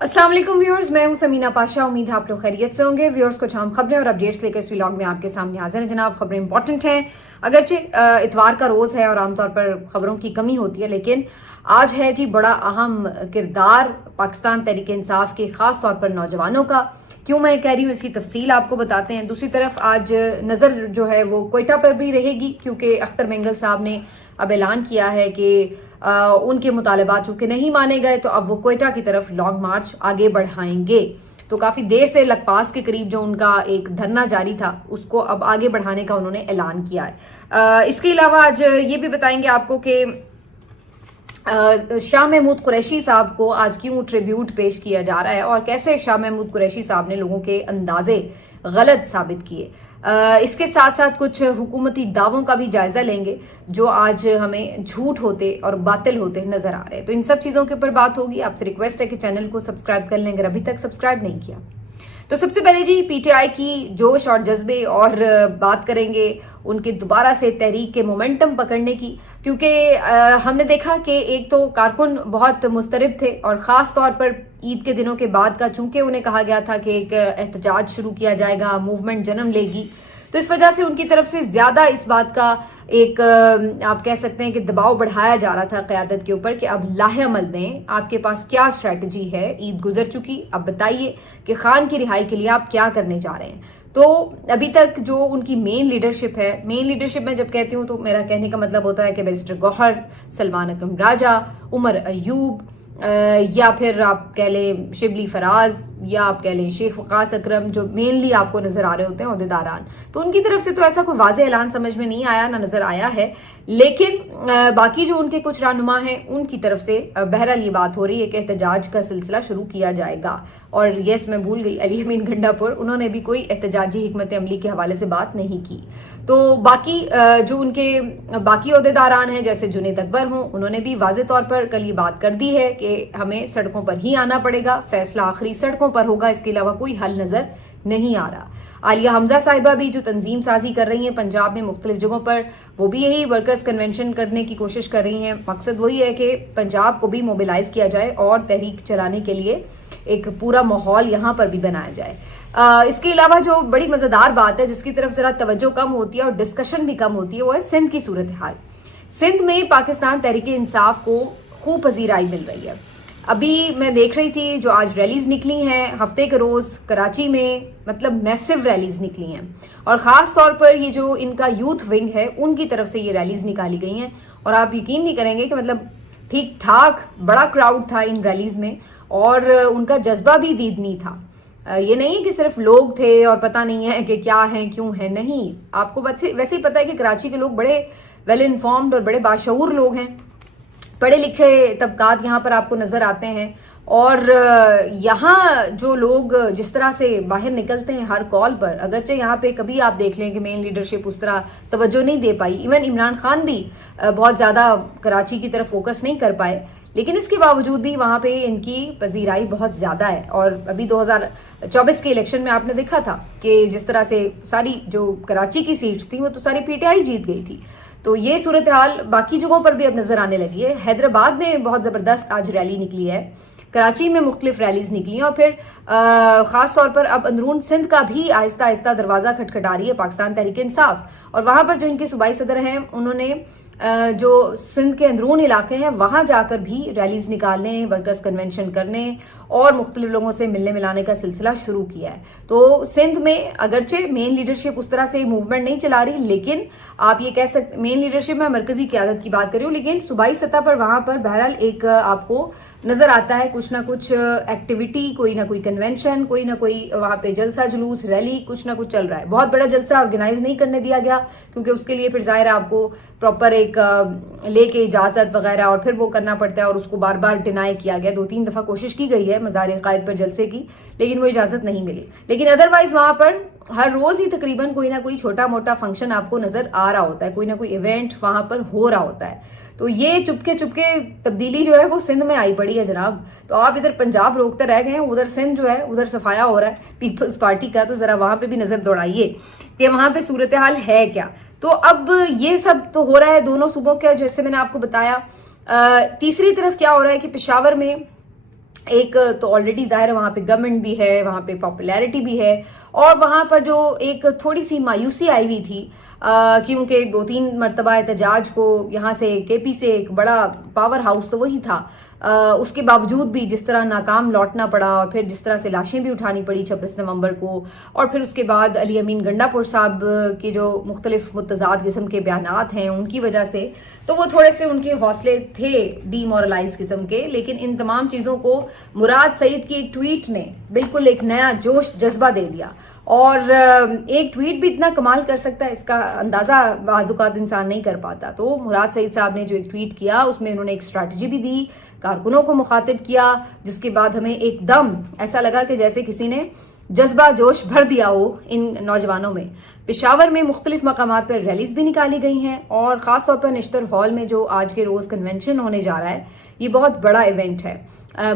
अस्सलाम वालेकुम व्यूअर्स, मैं हूं समीना पाशा। उम्मीद है आप लोग खैरियत से होंगे। व्यूअर्स, कुछ अहम खबरें और अपडेट्स लेकर इस व्लॉग में आपके सामने हाजिर हैं जनाब। खबरें इंपॉर्टेंट हैं, अगरचे इतवार का रोज़ है और आमतौर पर खबरों की कमी होती है, लेकिन आज है जी बड़ा अहम किरदार पाकिस्तान तहरीक इंसाफ के, ख़ास तौर पर नौजवानों का। क्यों मैं कह रही हूँ, इसकी तफसील आपको बताते हैं। दूसरी तरफ आज नज़र जो है वो कोयटा पर भी रहेगी, क्योंकि अख्तर मेंगल साहब ने अब ऐलान किया है कि उनके मुतालबात चूंकि नहीं माने गए तो अब वो कोयटा की तरफ लॉन्ग मार्च आगे बढ़ाएंगे। तो काफी देर से लखपास के करीब जो उनका एक धरना जारी था उसको अब आगे बढ़ाने का उन्होंने ऐलान किया है। इसके अलावा आज ये भी बताएंगे आपको कि शाह महमूद कुरैशी साहब को आज क्यों ट्रिब्यूट पेश किया जा रहा है और कैसे शाह महमूद कुरैशी साहब ने लोगों के अंदाजे गलत साबित किए। इसके साथ साथ कुछ हुकूमती दावों का भी जायजा लेंगे जो आज हमें झूठ होते और बातिल होते नजर आ रहे हैं। तो इन सब चीजों के ऊपर बात होगी। आपसे रिक्वेस्ट है कि चैनल को सब्सक्राइब कर लें अगर अभी तक सब्सक्राइब नहीं किया। तो सबसे पहले जी पीटीआई की जोश और जज्बे और बात करेंगे उनके दोबारा से तहरीक के मोमेंटम पकड़ने की, क्योंकि हमने देखा कि एक तो कारकुन बहुत मुस्तरब थे और ख़ास तौर पर ईद के दिनों के बाद का, चूंकि उन्हें कहा गया था कि एक एहतजाज शुरू किया जाएगा, मूवमेंट जन्म लेगी, तो इस वजह से उनकी तरफ से ज़्यादा इस बात का एक आप कह सकते हैं कि दबाव बढ़ाया जा रहा था क़यादत के ऊपर कि अब लाहेअमल दें, आपके पास क्या स्ट्रैटेजी है, ईद गुजर चुकी, अब बताइए कि खान की रिहाई के लिए आप क्या करने जा रहे हैं। तो अभी तक जो उनकी मेन लीडरशिप है, मेन लीडरशिप में जब कहती हूँ तो मेरा कहने का मतलब होता है कि बैरिस्टर गौहर, सलमान अकरम राजा, उमर अयूब, या फिर आप कह लें शिबली फराज, या आप कह लें शेख वकास अकरम, जो मेनली आपको नजर आ रहे होते हैं ओहदेदारान, तो उनकी तरफ से तो ऐसा कोई वाज़ेह ऐलान समझ में नहीं आया, ना नजर आया है। लेकिन बाकी जो उनके कुछ रहनुमा हैं उनकी तरफ से बहरहाल ये बात हो रही है कि एहतजाज का सिलसिला शुरू किया जाएगा। और यस, मैं भूल गई, अली अमीन गंडापुर, उन्होंने भी कोई एहतजाजी हिकमत अमली के हवाले से बात नहीं की। तो बाकी जो उनके बाकी ओहदेदारान हैं जैसे जुनेद अकबर हों, उन्होंने भी वाज़े तौर पर कल ये बात कर दी है कि हमें सड़कों पर ही आना पड़ेगा, फैसला आखिरी सड़कों पर होगा, इसके अलावा कोई हल नजर नहीं आ रहा। आलिया हमजा साहिबा भी जो तंजीम साजी कर रही हैं पंजाब में मुख्तलिफ जगहों पर, वो भी यही वर्कर्स कन्वेंशन करने की कोशिश कर रही हैं। मकसद वही है कि पंजाब को भी मोबिलाइज किया जाए और तहरीक चलाने के लिए एक पूरा माहौल यहाँ पर भी बनाया जाए। इसके अलावा जो बड़ी मजेदार बात है जिसकी तरफ जरा तवज्जो कम होती है और डिस्कशन भी कम होती है, वो है सिंध की सूरत हाल। सिंध में पाकिस्तान तहरीक इंसाफ को खूब पजीराई मिल रही है। अभी मैं देख रही थी जो आज रैलीज निकली हैं हफ्ते के रोज कराची में, मतलब मैसिव रैलीज निकली हैं, और खास तौर पर ये जो इनका यूथ विंग है उनकी तरफ से ये रैलीज निकाली गई हैं। और आप यकीन नहीं करेंगे कि मतलब ठीक ठाक बड़ा क्राउड था इन रैलीज में और उनका जज्बा भी दीदनी था। ये नहीं कि सिर्फ लोग थे और पता नहीं है कि क्या है क्यों है, नहीं, आपको वैसे ही पता है कि कराची के लोग बड़े वेल इन्फॉर्म्ड और बड़े बाशऊर लोग हैं, पढ़े लिखे तबकात यहाँ पर आपको नजर आते हैं। और यहाँ जो लोग जिस तरह से बाहर निकलते हैं हर कॉल पर, अगरचे यहाँ पे कभी आप देख लें कि मेन लीडरशिप उस तरह तवज्जो नहीं दे पाई, इवन इमरान खान भी बहुत ज़्यादा कराची की तरफ फोकस नहीं कर पाए, लेकिन इसके बावजूद भी वहाँ पे इनकी पजीराई बहुत ज़्यादा है। और अभी 2024 के इलेक्शन में आपने देखा था कि जिस तरह से सारी जो कराची की सीट्स थी वो तो सारी पीटीआई जीत गई थी। तो ये सूरत हाल बाकी जगहों पर भी अब नजर आने लगी है। हैदराबाद में बहुत जबरदस्त आज रैली निकली है, कराची में मुख्तलिफ रैलीज निकली हैं, और फिर खास तौर पर अब अंदरून सिंध का भी आहिस्ता आहिस्ता दरवाजा खटखटा रही है पाकिस्तान तहरीक इंसाफ। और वहां पर जो इनके सूबाई सदर हैं उन्होंने जो सिंध के अंदरून इलाके हैं वहां जाकर भी रैलीज निकालने, वर्कर्स कन्वेंशन करने और मुख्तलिफ लोगों से मिलने मिलाने का सिलसिला शुरू किया है। तो सिंध में अगरचे मेन लीडरशिप उस तरह से मूवमेंट नहीं चला रही, लेकिन आप ये कह सकते, मेन लीडरशिप में मरकजी क़यादत की बात कर रही हूँ, लेकिन सूबाई सतह पर वहां पर बहरहाल एक आपको नजर आता है कुछ ना कुछ एक्टिविटी, कोई ना कोई कन्वेंशन, कोई ना कोई वहां पे जलसा जुलूस रैली, कुछ ना कुछ चल रहा है। बहुत बड़ा जलसा ऑर्गेनाइज नहीं करने दिया गया क्योंकि उसके लिए फिर जाहिर है आपको प्रॉपर एक लेके इजाजत वगैरह और फिर वो करना पड़ता है, और उसको बार बार डिनाई किया गया। 2-3 दफा कोशिश की गई है मज़ार-ए-क़ायद पर जलसे की, लेकिन वो इजाजत नहीं मिली। लेकिन अदरवाइज वहां पर हर रोज ही तकरीबन कोई ना कोई छोटा मोटा फंक्शन आपको नजर आ रहा होता है, कोई ना कोई इवेंट वहां पर हो रहा होता है। तो ये चुपके चुपके तब्दीली जो है वो सिंध में आई पड़ी है जनाब। तो आप इधर पंजाब रोकते रह गए हैं, उधर सिंध जो है उधर सफाया हो रहा है पीपल्स पार्टी का, तो जरा वहां पे भी नजर दौड़ाइए कि वहां पे सूरत हाल है क्या। तो अब ये सब तो हो रहा है दोनों सूबों के, जैसे मैंने आपको बताया। तीसरी तरफ क्या हो रहा है कि पेशावर में ایک تو آلریڈی ظاہر ہے وہاں پہ گورنمنٹ بھی ہے, وہاں پہ پاپولیرٹی بھی ہے, اور وہاں پر جو ایک تھوڑی سی مایوسی آئی ہوئی تھی کیونکہ 2-3 مرتبہ احتجاج کو یہاں سے کے پی سے ایک بڑا پاور ہاؤس تو وہی تھا, اس کے باوجود بھی جس طرح ناکام لوٹنا پڑا, اور پھر جس طرح سے لاشیں بھی اٹھانی پڑی 26 نومبر کو, اور پھر اس کے بعد علی امین گنڈا پور صاحب کی جو مختلف متضاد قسم کے بیانات ہیں ان کی وجہ سے, تو وہ تھوڑے سے ان کے حوصلے تھے ڈی مورلائز قسم کے. لیکن ان تمام چیزوں کو مراد سعید کی ایک ٹویٹ نے بالکل ایک نیا جوش جذبہ دے دیا, اور ایک ٹویٹ بھی اتنا کمال کر سکتا ہے اس کا اندازہ بعض اوقات انسان نہیں کر پاتا. تو مراد سعید صاحب نے جو ایک ٹویٹ کیا اس میں انہوں نے ایک اسٹریٹجی بھی دی, کارکنوں کو مخاطب کیا, جس کے بعد ہمیں ایک دم ایسا لگا کہ جیسے کسی نے جذبہ جوش بھر دیا ہو ان نوجوانوں میں. پشاور میں مختلف مقامات پر ریلیز بھی نکالی گئی ہیں, اور خاص طور پر نشتر ہال میں جو آج کے روز کنونشن ہونے جا رہا ہے, یہ بہت بڑا ایونٹ ہے,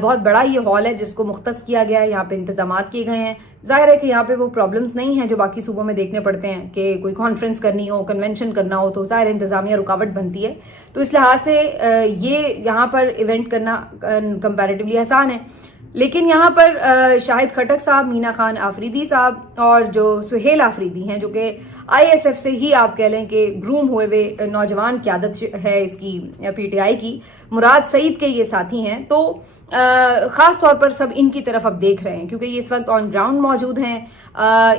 بہت بڑا یہ ہال ہے جس کو مختص کیا گیا ہے. یہاں پہ انتظامات کیے گئے ہیں. ظاہر ہے کہ یہاں پہ وہ پرابلمز نہیں ہیں جو باقی صوبوں میں دیکھنے پڑتے ہیں کہ کوئی کانفرنس کرنی ہو, کنونشن کرنا ہو تو ظاہر انتظامیہ رکاوٹ بنتی ہے. تو اس لحاظ سے یہ یہاں پر ایونٹ کرنا کمپیریٹیولی آسان ہے. لیکن یہاں پر شاہد خٹک صاحب, مینا خان آفریدی صاحب, اور جو سہیل آفریدی ہیں جو کہ آئی ایس ایف سے ہی آپ کہہ لیں کہ گروم ہوئے ہوئے نوجوان قیادت ہے اس کی پی ٹی آئی کی, مراد سعید کے یہ ساتھی ہیں. تو خاص طور پر سب ان کی طرف اب دیکھ رہے ہیں کیونکہ یہ اس وقت آن گراؤنڈ موجود ہیں,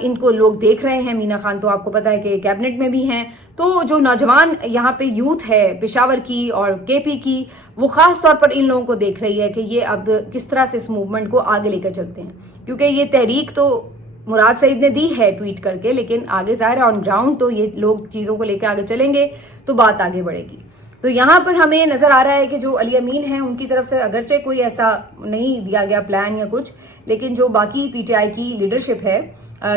ان کو لوگ دیکھ رہے ہیں. مینا خان تو آپ کو پتا ہے کہ کیبنٹ میں بھی ہیں. تو جو نوجوان یہاں پہ یوتھ ہے پشاور کی اور کے پی کی, وہ خاص طور پر ان لوگوں کو دیکھ رہی ہے کہ یہ اب کس طرح سے اس موومنٹ کو آگے لے کر چلتے ہیں. کیونکہ یہ تحریک تو مراد سعید نے دی ہے ٹویٹ کر کے, لیکن آگے ظاہر ہے آن گراؤنڈ تو یہ لوگ چیزوں کو لے کے آگے چلیں گے تو بات آگے بڑھے گی. تو یہاں پر ہمیں نظر آ رہا ہے کہ جو علی امین ہیں ان کی طرف سے اگرچہ کوئی ایسا نہیں دیا گیا پلان یا کچھ, لیکن جو باقی پی ٹی آئی کی لیڈرشپ ہے,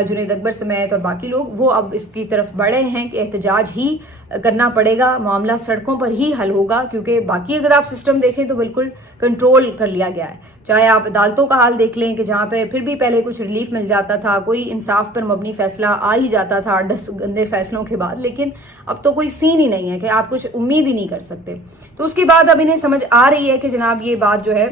جنید اکبر سمیت اور باقی لوگ, وہ اب اس کی طرف بڑھے ہیں کہ احتجاج ہی کرنا پڑے گا, معاملہ سڑکوں پر ہی حل ہوگا. کیونکہ باقی اگر آپ سسٹم دیکھیں تو بالکل کنٹرول کر لیا گیا ہے. چاہے آپ عدالتوں کا حال دیکھ لیں کہ جہاں پہ پھر بھی پہلے کچھ ریلیف مل جاتا تھا, کوئی انصاف پر مبنی فیصلہ آ ہی جاتا تھا 10 گندے فیصلوں کے بعد, لیکن اب تو کوئی سین ہی نہیں ہے کہ آپ کچھ امید ہی نہیں کر سکتے. تو اس کے بعد اب انہیں سمجھ آ رہی ہے کہ جناب یہ بات جو ہے,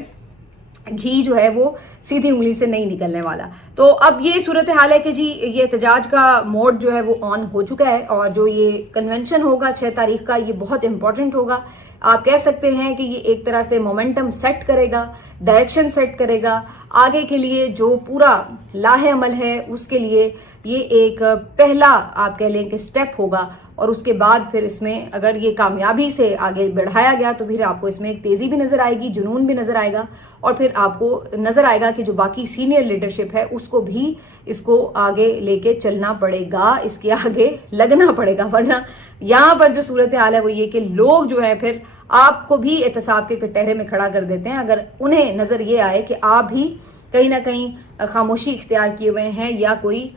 گھی جو ہے وہ سیدھی انگلی سے نہیں نکلنے والا. تو اب یہ صورتحال ہے کہ جی یہ احتجاج کا موڈ جو ہے وہ آن ہو چکا ہے, اور جو یہ کنونشن ہوگا 6 تاریخ کا, یہ بہت امپورٹنٹ ہوگا. آپ کہہ سکتے ہیں کہ یہ ایک طرح سے مومنٹم سیٹ کرے گا, ڈائریکشن سیٹ کرے گا آگے کے لیے. جو پورا لاہ عمل ہے اس کے لیے یہ ایک پہلا آپ کہہ لیں کہ سٹیپ ہوگا, اور اس کے بعد پھر اس میں اگر یہ کامیابی سے آگے بڑھایا گیا تو پھر آپ کو اس میں ایک تیزی بھی نظر آئے گی, جنون بھی نظر آئے گا, اور پھر آپ کو نظر آئے گا کہ جو باقی سینئر لیڈرشپ ہے اس کو بھی اس کو آگے لے کے چلنا پڑے گا, اس کے آگے لگنا پڑے گا. ورنہ یہاں پر جو صورتحال ہے وہ یہ کہ لوگ جو ہے پھر آپ کو بھی احتساب کے کٹہرے میں کھڑا کر دیتے ہیں اگر انہیں نظر یہ آئے کہ آپ بھی کہیں نہ کہیں خاموشی اختیار کیے ہوئے ہیں یا کوئی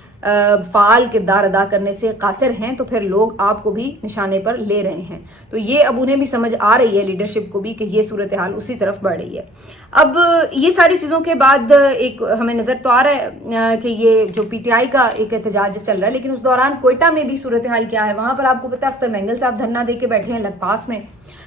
فعال کردار ادا کرنے سے قاصر ہیں, تو پھر لوگ آپ کو بھی نشانے پر لے رہے ہیں. تو یہ اب انہیں بھی سمجھ آ رہی ہے لیڈرشپ کو بھی کہ یہ صورتحال اسی طرف بڑھ رہی ہے. اب یہ ساری چیزوں کے بعد ایک ہمیں نظر تو آ رہا ہے کہ یہ جو پی ٹی آئی کا ایک احتجاج چل رہا ہے, لیکن اس دوران کوئٹہ میں بھی صورتحال کیا ہے. وہاں پر آپ کو پتا ہے اختر مینگل صاحب دھرنا دے کے بیٹھے ہیں لکپاس میں,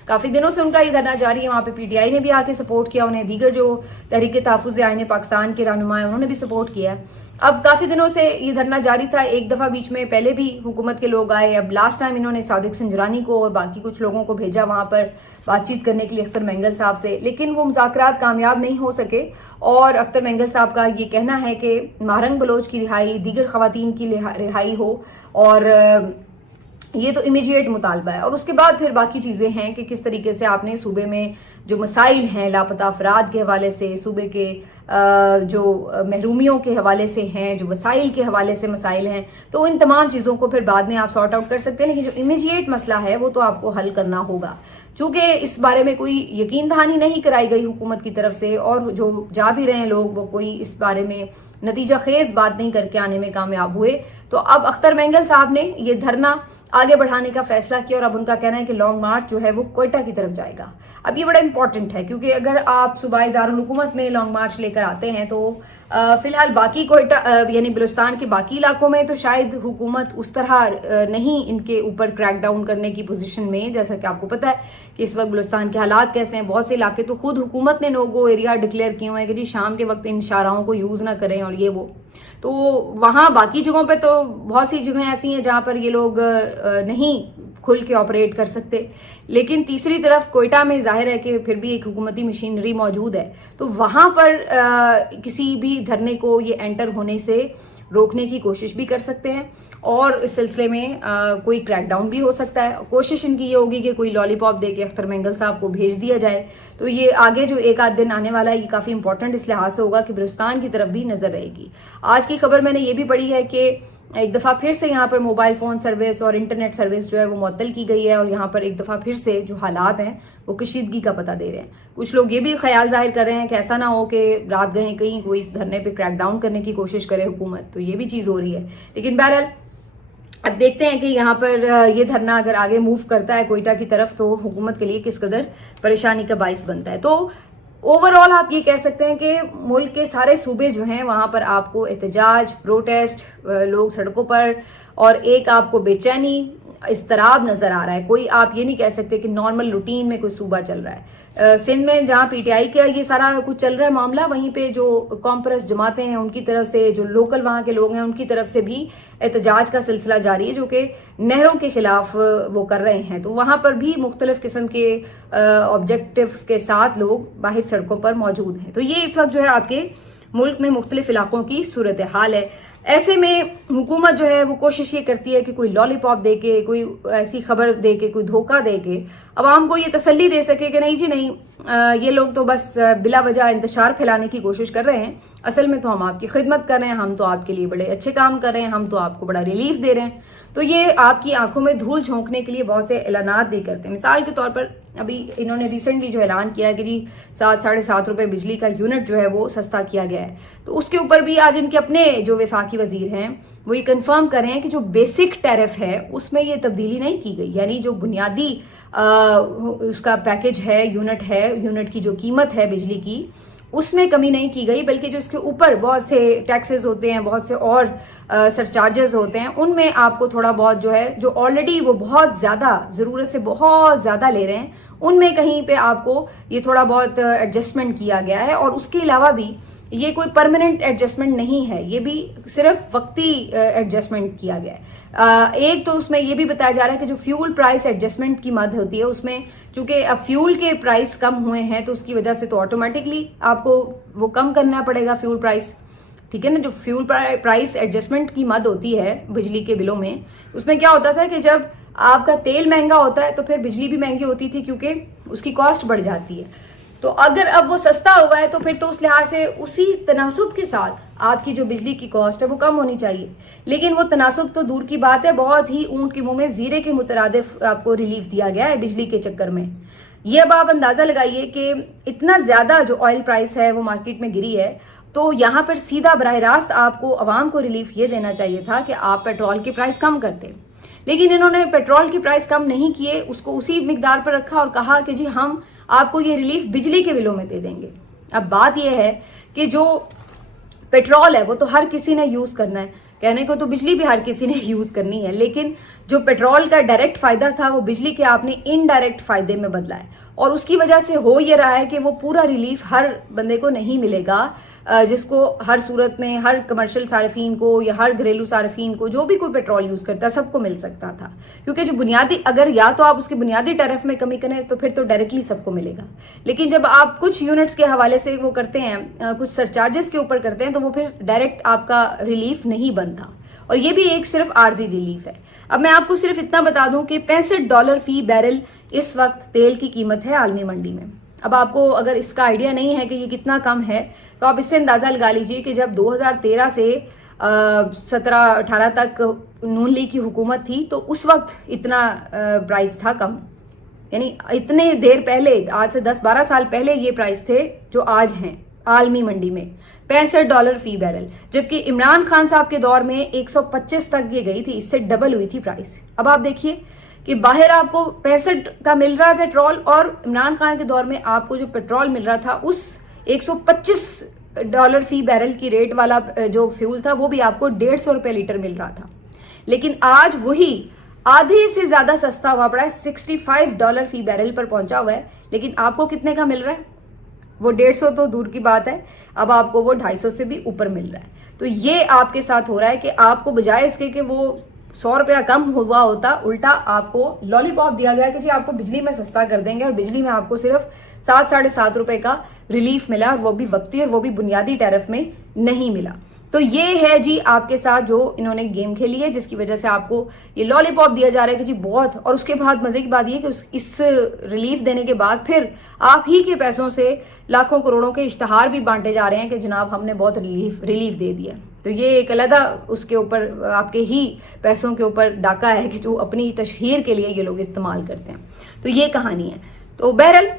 کافی دنوں سے ان کا یہ دھرنا جاری ہے. وہاں پہ پی ٹی آئی نے بھی آ کے سپورٹ کیا انہیں, دیگر جو تحریک تحفظ آئین پاکستان کے رہنما ہیں انہوں نے بھی سپورٹ کیا ہے. اب کافی دنوں سے یہ دھرنا جاری تھا, ایک دفعہ بیچ میں پہلے بھی حکومت کے لوگ آئے, اب لاسٹ ٹائم انہوں نے صادق سنجرانی کو اور باقی کچھ لوگوں کو بھیجا وہاں پر بات چیت کرنے کے لیے اختر مینگل صاحب سے, لیکن وہ مذاکرات کامیاب نہیں ہو سکے. اور اختر مینگل صاحب کا یہ کہنا ہے کہ مہرنگ بلوچ کی رہائی, دیگر خواتین کی رہائی ہو, اور یہ تو امیجیٹ مطالبہ ہے. اور اس کے بعد پھر باقی چیزیں ہیں کہ کس طریقے سے آپ نے صوبے میں جو مسائل ہیں لاپتہ افراد کے حوالے سے, صوبے کے جو محرومیوں کے حوالے سے ہیں, جو وسائل کے حوالے سے مسائل ہیں, تو ان تمام چیزوں کو پھر بعد میں آپ سارٹ آؤٹ کر سکتے ہیں. لیکن جو امیجیٹ مسئلہ ہے وہ تو آپ کو حل کرنا ہوگا, چونکہ اس بارے میں کوئی یقین دہانی نہیں کرائی گئی حکومت کی طرف سے, اور جو جا بھی رہے ہیں لوگ وہ کوئی اس بارے میں نتیجہ خیز بات نہیں کر کے آنے میں کامیاب ہوئے. تو اب اختر مینگل صاحب نے یہ دھرنا آگے بڑھانے کا فیصلہ کیا اور اب ان کا کہنا ہے کہ لانگ مارچ جو ہے وہ کوئٹہ کی طرف جائے گا. اب یہ بڑا امپورٹنٹ ہے کیونکہ اگر آپ صوبائی دارالحکومت میں لانگ مارچ لے کر آتے ہیں تو فی الحال باقی کوئٹہ یعنی بلوچستان کے باقی علاقوں میں تو شاید حکومت اس طرح نہیں ان کے اوپر کریک ڈاؤن کرنے کی پوزیشن میں, جیسا کہ آپ کو پتہ ہے کہ اس وقت بلوچستان کے حالات کیسے ہیں. بہت سے علاقے تو خود حکومت نے نو گو ایریا ڈکلیئر کیے ہوئے ہیں کہ جی شام کے وقت ان شاہراہوں کو یوز نہ کریں اور یہ وہ. تو وہاں باقی جگہوں پہ تو بہت سی جگہیں ایسی ہیں جہاں پر یہ لوگ نہیں کھل کے آپریٹ کر سکتے, لیکن تیسری طرف کوئٹہ میں ظاہر ہے کہ پھر بھی ایک حکومتی مشینری موجود ہے, تو وہاں پر کسی بھی دھرنے کو یہ انٹر ہونے سے روکنے کی کوشش بھی کر سکتے ہیں اور اس سلسلے میں کوئی کریک ڈاؤن بھی ہو سکتا ہے. کوشش ان کی یہ ہوگی کہ کوئی لالی پاپ دے کے اختر مینگل صاحب کو بھیج دیا جائے. تو یہ آگے جو ایک آدھ دن آنے والا ہے یہ کافی امپورٹنٹ اس لحاظ سے ہوگا کہ بلوچستان کی طرف بھی نظر رہے گی. آج کی خبر میں نے یہ بھی پڑھی ہے کہ ایک دفعہ پھر سے یہاں پر موبائل فون سروس اور انٹرنیٹ سروس جو ہے وہ معطل کی گئی ہے اور یہاں پر ایک دفعہ پھر سے جو حالات ہیں وہ کشیدگی کا پتہ دے رہے ہیں. کچھ لوگ یہ بھی خیال ظاہر کر رہے ہیں کہ ایسا نہ ہو کہ رات گئے کہیں کوئی اس دھرنے پہ کریک ڈاؤن کرنے کی کوشش کرے حکومت, تو یہ بھی چیز ہو رہی ہے. لیکن بہرحال اب دیکھتے ہیں کہ یہاں پر یہ دھرنا اگر آگے موو کرتا ہے کوئٹہ کی طرف تو حکومت کے لیے کس قدر پریشانی کا باعث بنتا ہے. تو اوور آل آپ یہ کہہ سکتے ہیں کہ ملک کے سارے صوبے جو ہیں وہاں پر آپ کو احتجاج, پروٹیسٹ, لوگ سڑکوں پر اور ایک آپ کو بے چینی, اضطراب نظر آ رہا ہے. کوئی آپ یہ نہیں کہہ سکتے کہ نارمل روٹین میں کوئی صوبہ چل رہا ہے. سندھ میں جہاں پی ٹی آئی کا یہ سارا کچھ چل رہا ہے معاملہ, وہیں پہ جو کانپرس جماعتیں ہیں ان کی طرف سے, جو لوکل وہاں کے لوگ ہیں ان کی طرف سے بھی احتجاج کا سلسلہ جاری ہے جو کہ نہروں کے خلاف وہ کر رہے ہیں. تو وہاں پر بھی مختلف قسم کے آبجیکٹیوز کے ساتھ لوگ باہر سڑکوں پر موجود ہیں. تو یہ اس وقت جو ہے آپ کے ملک میں مختلف علاقوں کی صورتحال ہے. ایسے میں حکومت جو ہے وہ کوشش یہ کرتی ہے کہ کوئی لالی پاپ دے کے, کوئی ایسی خبر دے کے, کوئی دھوکہ دے کے عوام کو یہ تسلی دے سکے کہ نہیں جی نہیں, یہ لوگ تو بس بلا وجہ انتشار پھیلانے کی کوشش کر رہے ہیں, اصل میں تو ہم آپ کی خدمت کر رہے ہیں, ہم تو آپ کے لیے بڑے اچھے کام کر رہے ہیں, ہم تو آپ کو بڑا ریلیف دے رہے ہیں. تو یہ آپ کی آنکھوں میں دھول جھونکنے کے لیے بہت سے اعلانات بھی کرتے ہیں. مثال کے طور پر ابھی انہوں نے ریسنٹلی جو اعلان کیا ہے کہ جی 7-7.5 روپے بجلی کا یونٹ جو ہے وہ سستا کیا گیا ہے. تو اس کے اوپر بھی آج ان کے اپنے جو وفاقی وزیر ہیں وہ یہ کنفرم کر رہے ہیں کہ جو بیسک ٹیرف ہے اس میں یہ تبدیلی نہیں کی گئی, یعنی جو بنیادی اس کا پیکج ہے, یونٹ ہے, یونٹ کی جو قیمت ہے بجلی کی اس میں کمی نہیں کی گئی, بلکہ جو اس کے اوپر بہت سے ٹیکسز ہوتے ہیں, بہت سے اور سرچارجز ہوتے ہیں, ان میں آپ کو تھوڑا بہت جو ہے جو آلریڈی وہ بہت زیادہ ضرورت سے بہت زیادہ لے رہے ہیں ان میں کہیں پہ آپ کو یہ تھوڑا بہت ایڈجسٹمنٹ کیا گیا ہے. اور اس کے علاوہ بھی یہ کوئی پرماننٹ ایڈجسٹمنٹ نہیں ہے, یہ بھی صرف وقتی ایڈجسٹمنٹ کیا گیا ہے. ایک تو اس میں یہ بھی بتایا جا رہا ہے کہ جو فیول پرائس ایڈجسٹمنٹ کی مد ہوتی ہے اس میں چونکہ اب فیول کے پرائس کم ہوئے ہیں تو اس کی وجہ سے تو آٹومیٹکلی آپ کو وہ کم کرنا پڑے گا فیول پرائس, ٹھیک ہے نا. جو فیول پرائس ایڈجسٹمنٹ کی مد ہوتی ہے بجلی کے بلوں میں, اس میں کیا ہوتا تھا کہ جب آپ کا تیل مہنگا ہوتا ہے تو پھر بجلی بھی مہنگی ہوتی تھی کیونکہ اس کی کاسٹ بڑھ جاتی ہے. تو اگر اب وہ سستا ہوا ہے تو پھر تو اس لحاظ سے اسی تناسب کے ساتھ آپ کی جو بجلی کی کاسٹ ہے وہ کم ہونی چاہیے. لیکن وہ تناسب تو دور کی بات ہے, بہت ہی اونٹ کے منہ میں زیرے کے مترادف آپ کو ریلیف دیا گیا ہے بجلی کے چکر میں. یہ اب آپ اندازہ لگائیے کہ اتنا زیادہ جو آئل پرائس ہے وہ مارکیٹ میں گری ہے, تو یہاں پر سیدھا براہ راست آپ کو عوام کو ریلیف یہ دینا چاہیے تھا کہ آپ پیٹرول کی پرائس کم کرتے, لیکن انہوں نے پیٹرول کی پرائس کم نہیں کیے, اس کو اسی مقدار پر رکھا اور کہا کہ جی ہم آپ کو یہ ریلیف بجلی کے بلوں میں دے دیں گے. اب بات یہ ہے کہ جو پیٹرول ہے وہ تو ہر کسی نے یوز کرنا ہے, کہنے کو تو بجلی بھی ہر کسی نے یوز کرنی ہے, لیکن جو پیٹرول کا ڈائریکٹ فائدہ تھا وہ بجلی کے آپ نے انڈائریکٹ فائدے میں بدلا ہے. اور اس کی وجہ سے ہو یہ رہا ہے کہ وہ پورا ریلیف ہر بندے کو نہیں ملے گا, جس کو ہر صورت میں ہر کمرشل صارفین کو یا ہر گھریلو صارفین کو جو بھی کوئی پیٹرول یوز کرتا ہے سب کو مل سکتا تھا. کیونکہ جو بنیادی اگر یا تو آپ اس کے بنیادی ٹیرف میں کمی کریں تو پھر تو ڈائریکٹلی سب کو ملے گا, لیکن جب آپ کچھ یونٹس کے حوالے سے وہ کرتے ہیں, کچھ سرچارجز کے اوپر کرتے ہیں, تو وہ پھر ڈائریکٹ آپ کا ریلیف نہیں بنتا, اور یہ بھی ایک صرف عارضی ریلیف ہے. اب میں آپ کو صرف اتنا بتا دوں کہ $65 فی بیرل اس وقت تیل کی قیمت ہے عالمی منڈی میں. اب آپ کو اگر اس کا آئیڈیا نہیں ہے کہ یہ کتنا کم ہے تو آپ اس سے اندازہ لگا لیجئے کہ جب 2013 سے 17-18 تک نون لیگ کی حکومت تھی تو اس وقت اتنا پرائس تھا کم, یعنی اتنے دیر پہلے, آج سے 10-12 سال پہلے یہ پرائس تھے جو آج ہیں. आलमी मंडी में $65 फी बैरल, जबकि इमरान खान साहब के दौर में 125 तक ये गई थी, इससे डबल हुई थी प्राइस। अब आप देखिए कि बाहर आपको 65 का मिल रहा है पेट्रोल, और इमरान खान के दौर में आपको जो पेट्रोल मिल रहा था उस $125 फी बैरल की रेट वाला जो फ्यूल था वो भी आपको 150 रुपए लीटर मिल रहा था। लेकिन आज वही आधे से ज्यादा सस्ता हुआ पड़ा है, $65 फी बैरल पर पहुंचा हुआ है। लेकिन आपको कितने का मिल रहा है? वो 150 तो दूर की बात है, अब आपको वो 250 से भी ऊपर मिल रहा है। तो ये आपके साथ हो रहा है कि आपको बजाय इसके कि वो 100 रुपया कम हुआ होता, उल्टा आपको लॉलीपॉप दिया गया कि जी आपको बिजली में सस्ता कर देंगे, और बिजली में आपको सिर्फ 7-7.5 रुपए का रिलीफ मिला, और वो भी वक्ती और वो भी बुनियादी टैरिफ में नहीं मिला। तो ये है जी आपके साथ जो इन्होंने गेम खेली है, जिसकी वजह से आपको ये लॉलीपॉप दिया जा रहा है कि जी बहुत, और उसके बाद मजे की बात ये कि इस रिलीफ देने के बाद फिर आप ही के पैसों से लाखों करोड़ों के इश्तहार भी बांटे जा रहे हैं कि जनाब हमने बहुत रिलीफ दे दिया। तो ये एक अलग उसके ऊपर आपके ही पैसों के ऊपर डाका है कि जो अपनी तशहीर के लिए ये लोग इस्तेमाल करते हैं। तो ये कहानी है। तो बहरहाल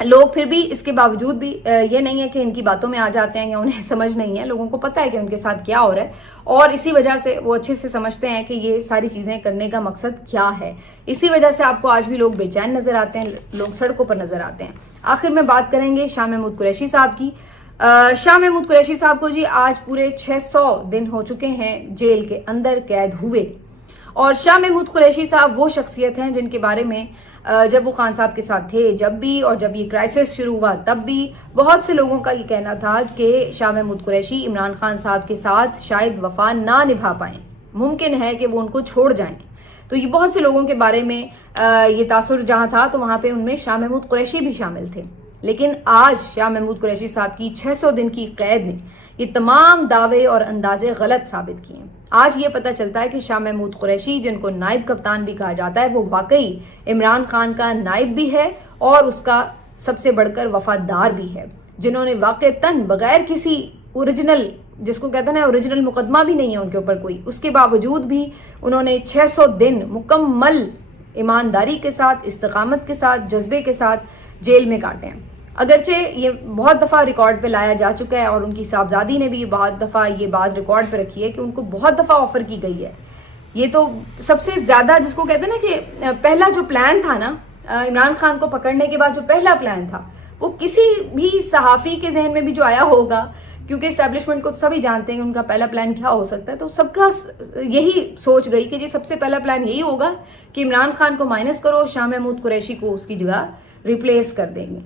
लोग फिर भी इसके बावजूद भी ये नहीं है कि इनकी बातों में आ जाते हैं या उन्हें समझ नहीं है, लोगों को पता है कि उनके साथ क्या हो रहा है, और इसी वजह से वो अच्छे से समझते हैं कि ये सारी चीजें करने का मकसद क्या है। इसी वजह से आपको आज भी लोग बेचैन नजर आते हैं, लोग सड़कों पर नजर आते हैं। आखिर में बात करेंगे शाह महमूद कुरैशी साहब की। शाह महमूद कुरैशी साहब को जी आज पूरे 600 दिन हो चुके हैं जेल के अंदर कैद हुए, और शाह महमूद कुरैशी साहब वो शख्सियत हैं जिनके बारे में जब वो खान साहब के साथ थे जब भी, और जब ये क्राइसिस शुरू हुआ तब भी बहुत से लोगों का ये कहना था कि शाह महमूद कुरैशी इमरान खान साहब के साथ शायद वफा ना निभा पाएं, मुमकिन है कि वो उनको छोड़ जाएं। तो ये बहुत से लोगों के बारे में ये तासुर जहां था तो वहां पे उनमें शाह महमूद कुरैशी भी शामिल थे। लेकिन आज शाह महमूद कुरैशी साहब की 600 दिन की कैद ने ये तमाम दावे और अंदाजे गलत साबित किए हैं। आज ये पता चलता है कि शाह महमूद कुरैशी, जिनको नायब कप्तान भी कहा जाता है, वो वाकई इमरान खान का नायब भी है और उसका सबसे बढ़कर वफादार भी है, जिन्होंने वाकईतन बगैर किसी ओरिजिनल, जिसको कहते हैं ना ओरिजिनल मुकदमा भी नहीं है उनके ऊपर कोई, उसके बावजूद भी उन्होंने 600 दिन मुकम्मल ईमानदारी के साथ, इस्तिकामत के साथ, जज्बे के साथ जेल में काटे हैं। अगरचे ये बहुत दफा रिकॉर्ड पे लाया जा चुका है, और उनकी साहबजादी ने भी बहुत दफा ये बात रिकॉर्ड पे रखी है कि उनको बहुत दफा ऑफर की गई है। ये तो सबसे ज्यादा, जिसको कहते हैं ना कि पहला जो प्लान था ना इमरान खान को पकड़ने के बाद, जो पहला प्लान था वो किसी भी सहाफी के जहन में भी जो आया होगा, क्योंकि एस्टेब्लिशमेंट को सभी जानते हैं कि उनका पहला प्लान क्या हो सकता है, तो सबका यही सोच गई कि जी सबसे पहला प्लान यही होगा कि इमरान खान को माइनस करो, शाह महमूद कुरैशी को उसकी जगह रिप्लेस कर देंगे।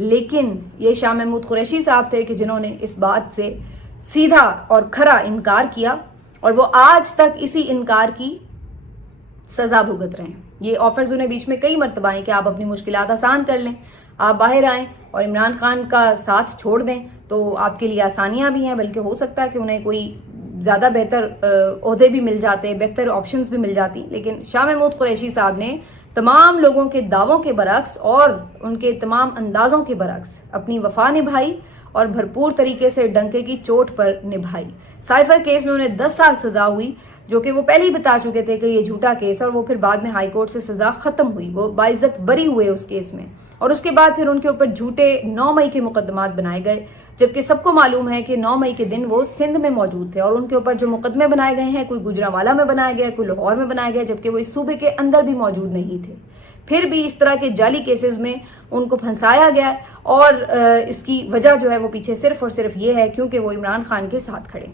लेकिन ये शाह महमूद कुरैशी साहब थे कि जिन्होंने इस बात से सीधा और खरा इनकार किया, और वो आज तक इसी इनकार की सजा भुगत रहे हैं। ये ऑफर्स उन्हें बीच में कई मरतबा आए कि आप अपनी मुश्किलात आसान कर लें, आप बाहर आएं और इमरान खान का साथ छोड़ दें, तो आपके लिए आसानियां भी हैं, बल्कि हो सकता है कि उन्हें कोई ज़्यादा बेहतर ओहदे भी मिल जाते, बेहतर ऑप्शंस भी मिल जाती। लेकिन शाह महमूद कुरैशी साहब ने तमाम लोगों के दावों के बरक्स और उनके तमाम अंदाजों के बरक्स अपनी वफा निभाई और भरपूर तरीके से डंके की चोट पर निभाई। साइफर केस में उन्हें 10 साल सजा हुई, जो कि वो पहले ही बता चुके थे कि ये झूठा केस है, और वो फिर बाद में हाई कोर्ट से सजा खत्म हुई, वो बाइज्जत बरी हुए उस केस में, और उसके बाद फिर उनके ऊपर झूठे 9 मई के मुकदमात बनाए गए, जबकि सबको मालूम है कि 9 मई के दिन वो सिंध में मौजूद थे, और उनके ऊपर जो मुकदमे बनाए गए हैं कोई गुजरांवाला में बनाया गया, कोई लाहौर में बनाया गया, जबकि वो इस सूबे के अंदर भी मौजूद नहीं थे। फिर भी इस तरह के जाली केसेस में उनको फंसाया गया, और इसकी वजह जो है वो पीछे सिर्फ और सिर्फ ये है क्योंकि वो इमरान खान के साथ खड़े।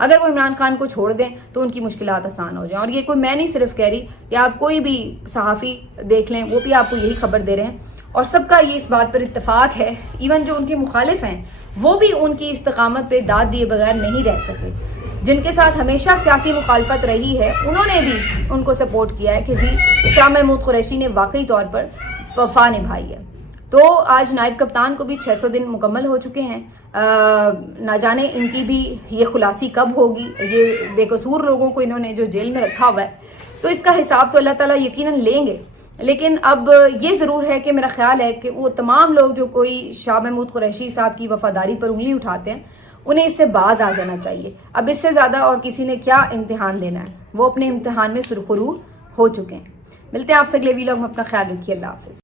अगर वो इमरान खान को छोड़ दें तो उनकी मुश्किलात आसान हो जाए। और ये कोई मैं नहीं सिर्फ कह रही, या आप कोई भी सहाफ़ी देख लें वो भी आपको यही खबर दे रहे हैं, और सबका ये इस बात पर इत्तेफाक है, इवन जो उनके मुखालिफ हैं वो भी उनकी इस्तकामत पे दाद दिए बगैर नहीं रह सके। जिनके साथ हमेशा सियासी मुखालफत रही है उन्होंने भी उनको सपोर्ट किया है कि जी शाह महमूद कुरैशी ने वाकई तौर पर वफा निभाई है। तो आज नायब कप्तान को भी 600 दिन मुकम्मल हो चुके हैं। ना जाने इनकी भी ये खुलासी कब होगी। ये बेकसूर लोगों को इन्होंने जो जेल में रखा हुआ है, तो इसका हिसाब तो अल्लाह ताला यकीनन लेंगे। लेकिन अब ये ज़रूर है कि मेरा ख्याल है कि वो तमाम लोग जो कोई शाह महमूद कुरैशी साहब की वफादारी पर उंगली उठाते हैं, उन्हें इससे बाज आ जाना चाहिए। अब इससे ज़्यादा और किसी ने क्या इम्तिहान देना है, वो अपने इम्तिहान में सुरखरू हो चुके हैं। मिलते हैं आपसे अगले वीडियो में, अपना ख्याल रखिए, अल्लाह हाफिज़।